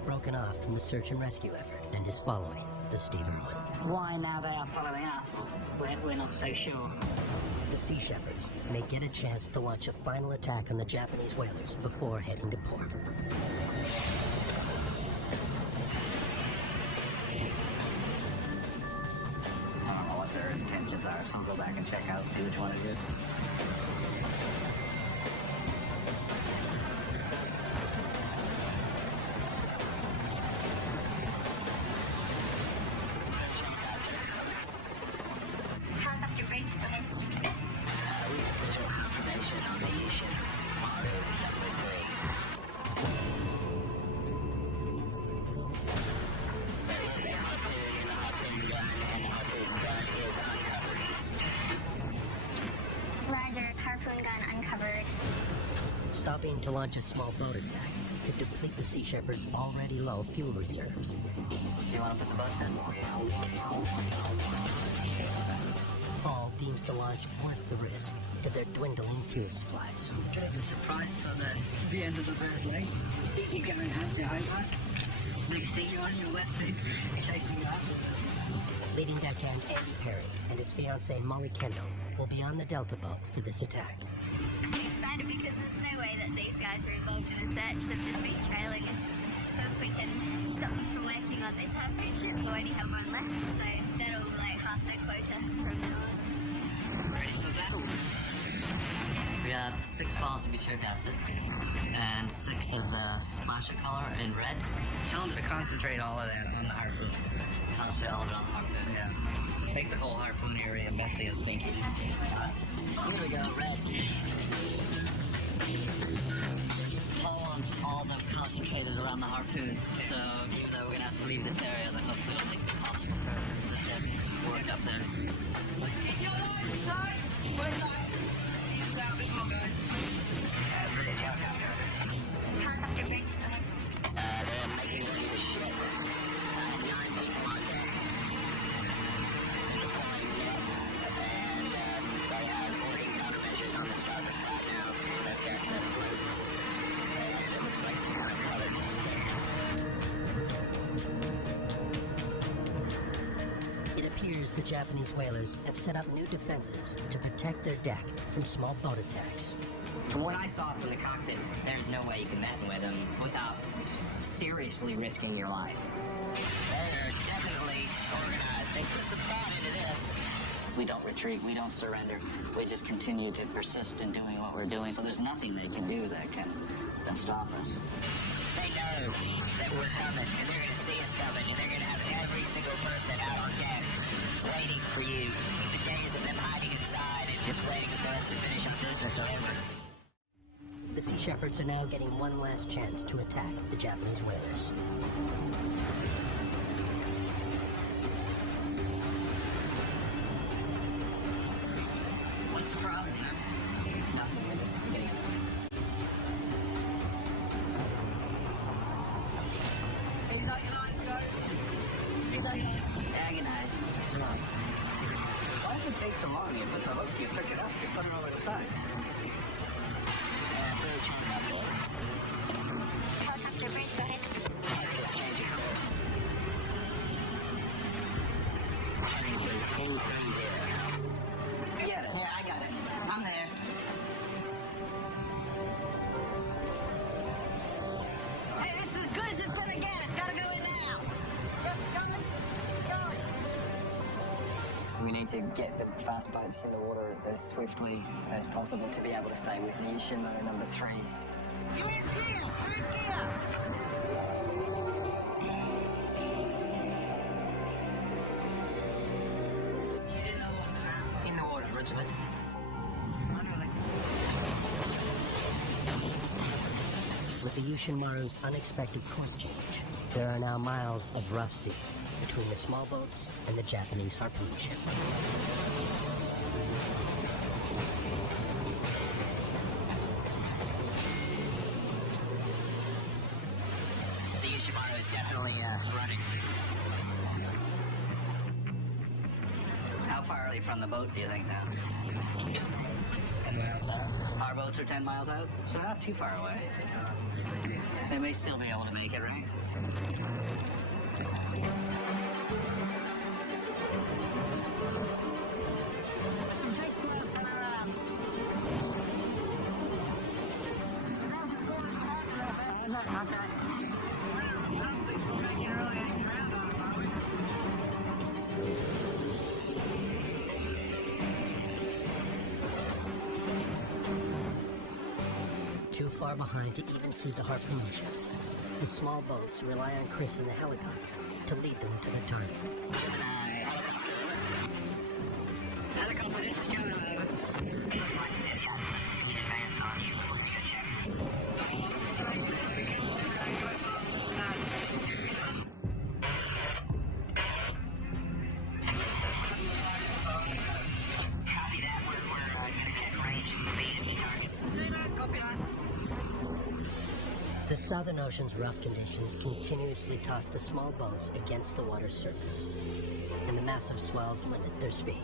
has broken off from the search and rescue effort and is following the Steve Irwin. Why now they are following us? We're not so sure. The Sea Shepherds may get a chance to launch a final attack on the Japanese whalers before heading to port. I don't know what their intentions are, so I'll go back and check out and see which one it is. Helicopter bridge, go ahead. Confirmation on the Yushin Maru number 3. There is a harpoon in the harpoon gun, and the harpoon gun is uncovered. Roger, harpoon gun uncovered. Stopping to launch a small boat attack could deplete the Sea Shepherds' already low fuel reserves. You want to put the boats in? Paul deems the launch worth the risk to their dwindling fuel supplies. Driving surprise on the end of the first leg. You're going to have to over. Next thing you're on your wetsuit, chasing you up. Leading deckhand Andy Perry and his fiancée Molly Kendall will be on the Delta boat for this attack. I'm excited because there's no way that these guys are involved in a search. They've just been trailing us. So if we can stop them from working on this Harpoon ship, we already have one left, so that'll like half their quota from now on. Ready for battle. We got 6 balls to be turquoise and 6 of the splasher color in red. Tell them to concentrate all of that on the harpoon. Concentrate all of it on the harpoon. Yeah. Make the whole harpoon area messy and stinky. Here we go, red. Paul wants all of them concentrated around the harpoon, so even though we're going to have to leave this area, then hopefully it'll make it possible for the dead work up there. Helicopter bridge, go ahead. They're making ready to ship. 9 people on deck. Deploying jets, and they have boarding countermeasures on the starboard side now. They've got the floats, and it looks like some kind of colored sticks. It appears the Japanese whalers have set up new defenses to protect their deck from small boat attacks. From what I saw from the cockpit, there's no way you can mess with them without seriously risking your life. They're definitely organized. They put some thought into this. We don't retreat. We don't surrender. We just continue to persist in doing what we're doing. So there's nothing they can do that can stop us. They know that we're coming, and they're going to see us coming, and they're going to have every single person out on deck waiting for you. The days of them hiding inside and just waiting for us to finish our business are over. The Sea Shepherds are now getting one last chance to attack the Japanese whalers. What's the problem? Nothing, we're just getting it. Please agonize, guys. Please agonize. Agonize. Slow. Why does it take so long? You put the hook, you pick it up, you put it over the side. Helicopter bridge, go ahead. Just change your course. Yeah, I got it. I'm there. Hey, this is as good as it's gonna get. It's gotta go in now. We need to get the fast boats in the water as swiftly as possible to be able to stay with the Yushin Maru number 3. You're in gear! You're in gear! She's in the water. In the water, Richard. With the Yushin Maru's unexpected course change, there are now miles of rough sea between the small boats and the Japanese harpoon ship. The Yushin Maru is definitely running. How far are they from the boat, do you think, now? 10 miles out. Our boats are 10 miles out, so not too far away. They may still be able to make it, right? Too far behind to even see the Harpoon ship. The small boats rely on Chris and the helicopter to lead them to the target. The Southern Ocean's rough conditions continuously toss the small boats against the water's surface, and the massive swells limit their speed.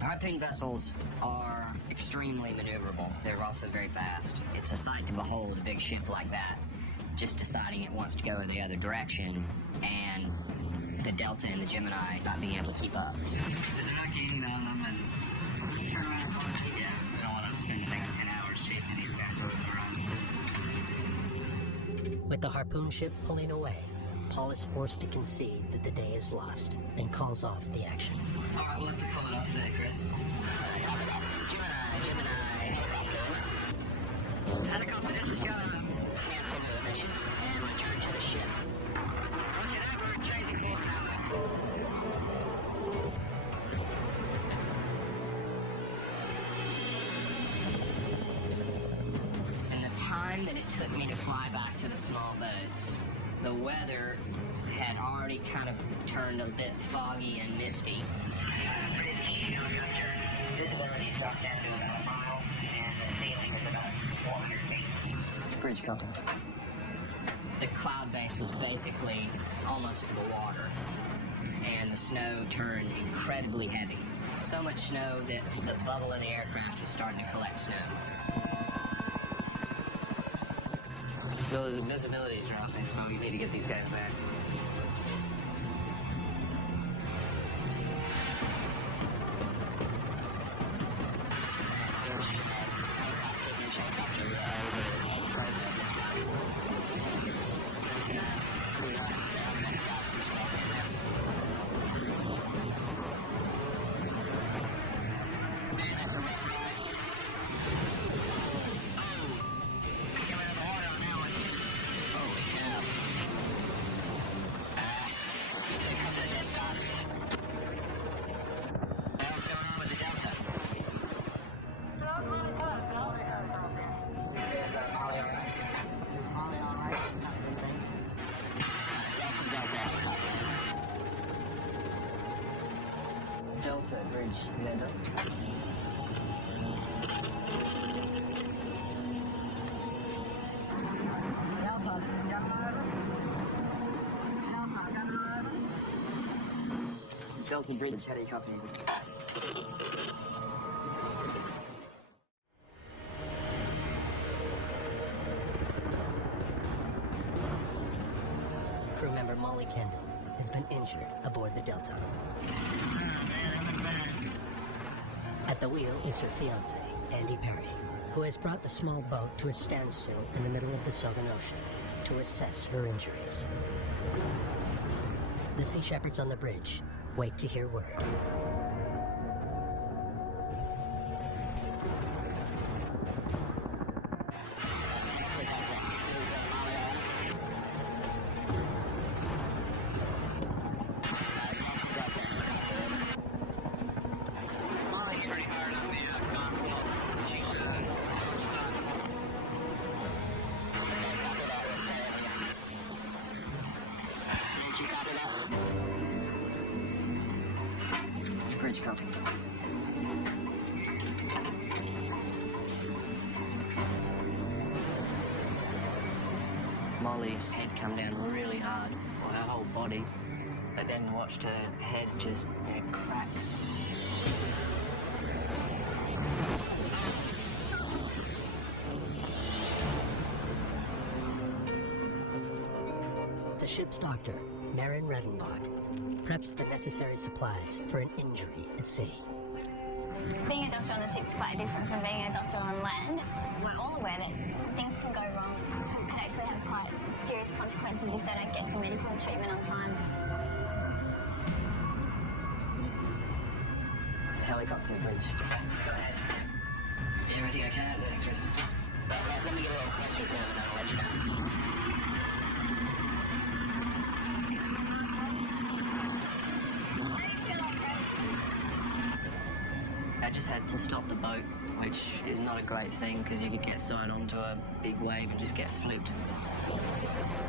Harpoon vessels are extremely maneuverable. They're also very fast. It's a sight to behold a big ship like that just deciding it wants to go in the other direction, and the Delta and the Gemini not being able to keep up. They're not gaining on them and turn around. Yeah, we don't want to spend the next 10 hours chasing these guys over the runs. With the Harpoon ship pulling away, Paul is forced to concede that the day is lost and calls off the action. All right, we'll have to call it off today, Chris. Gemini. Helicopter, this is Cancel the mission and return to the ship. Roger that, we're changing course now. In the time that it took me to fly back to the small boats, the weather had already kind of turned a bit foggy and misty. Visibility dropped down to about a mile, and the ceiling is about 400 feet. Bridge company. The cloud base was basically almost to the water, and the snow turned incredibly heavy. So much snow that the bubble in the aircraft was starting to collect snow. The visibility is dropping, so we need to get these guys back. Delta bridge, yeah, Delta. Delta bridge, helicopter. Crew member Molly Kendall has been injured aboard the Delta. At the wheel is her fiancé, Andy Perry, who has brought the small boat to a standstill in the middle of the Southern Ocean to assess her injuries. The Sea Shepherds on the bridge wait to hear word. Bridge company. Molly's head come down really hard, or her whole body, but then watched her head just crack. The ship's doctor, Marin Redenbach, preps the necessary supplies for an injury at sea. Being a doctor on the ship is quite different from being a doctor on land. We're all aware that things can go wrong. It could actually have quite serious consequences if they don't get to medical treatment on time. Helicopter bridge. Okay, go ahead. Everything okay out there, Chris? Let me get a little closer to him and I'll let you know. I just had to stop the boat, which is not a great thing because you could get side onto a big wave and just get flipped.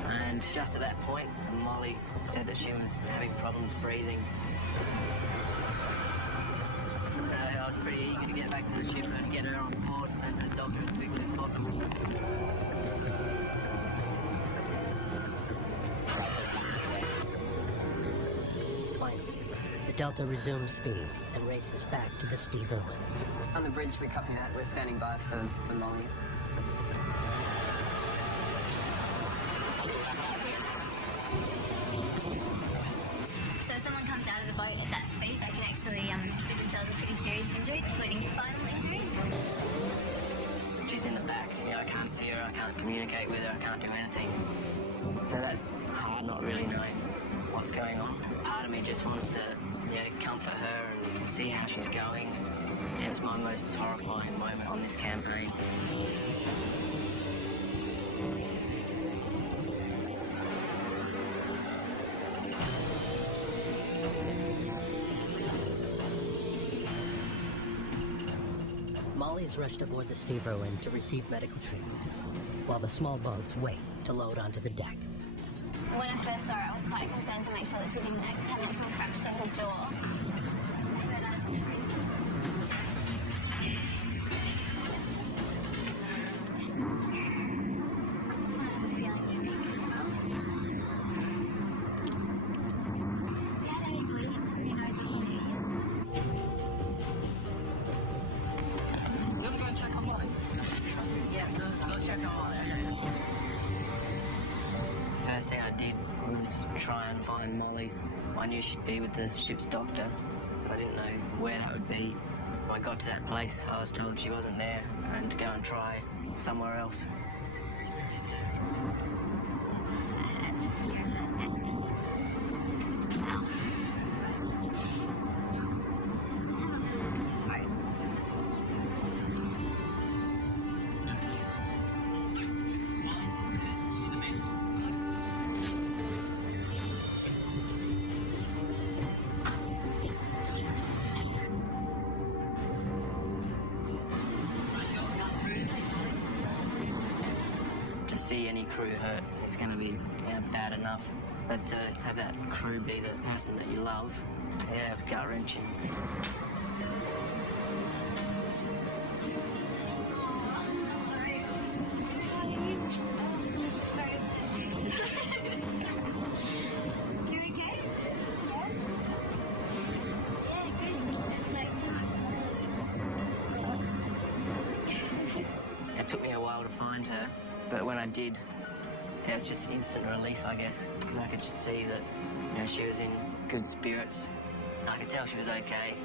And just at that point, Molly said that she was having problems breathing. I was pretty eager to get back to the ship and get her on board and the doctor as quickly as possible. Finally, the Delta resumes speed and races back to the Steve Irwin. On the bridge, we're standing by for Molly. So if someone comes out of the boat at that speed, they can actually do themselves a pretty serious injury, including spinal injury. She's in the back, I can't see her, I can't communicate with her, I can't do anything. So that's hard not really knowing what's going on. Part of me just wants to comfort her and see how she's going. And it's my most horrifying moment on this campaign. Molly is rushed aboard the Steve Irwin to receive medical treatment, while the small boats wait to load onto the deck. When I first saw her, I was quite concerned to make sure that she didn't have a little fracture of the jaw. First thing I did was try and find Molly. I knew she'd be with the ship's doctor, but I didn't know where that would be. When I got to that place, I was told she wasn't there and to go and try somewhere else. See any crew hurt, it's going to be bad enough, but to have that crew be the person that you love, it's gut-wrenching. You okay? Yeah, good. That's like so much fun. It took me a while to find her, but when I did, it was just instant relief, I guess, because I could just see that she was in good spirits. I could tell she was okay.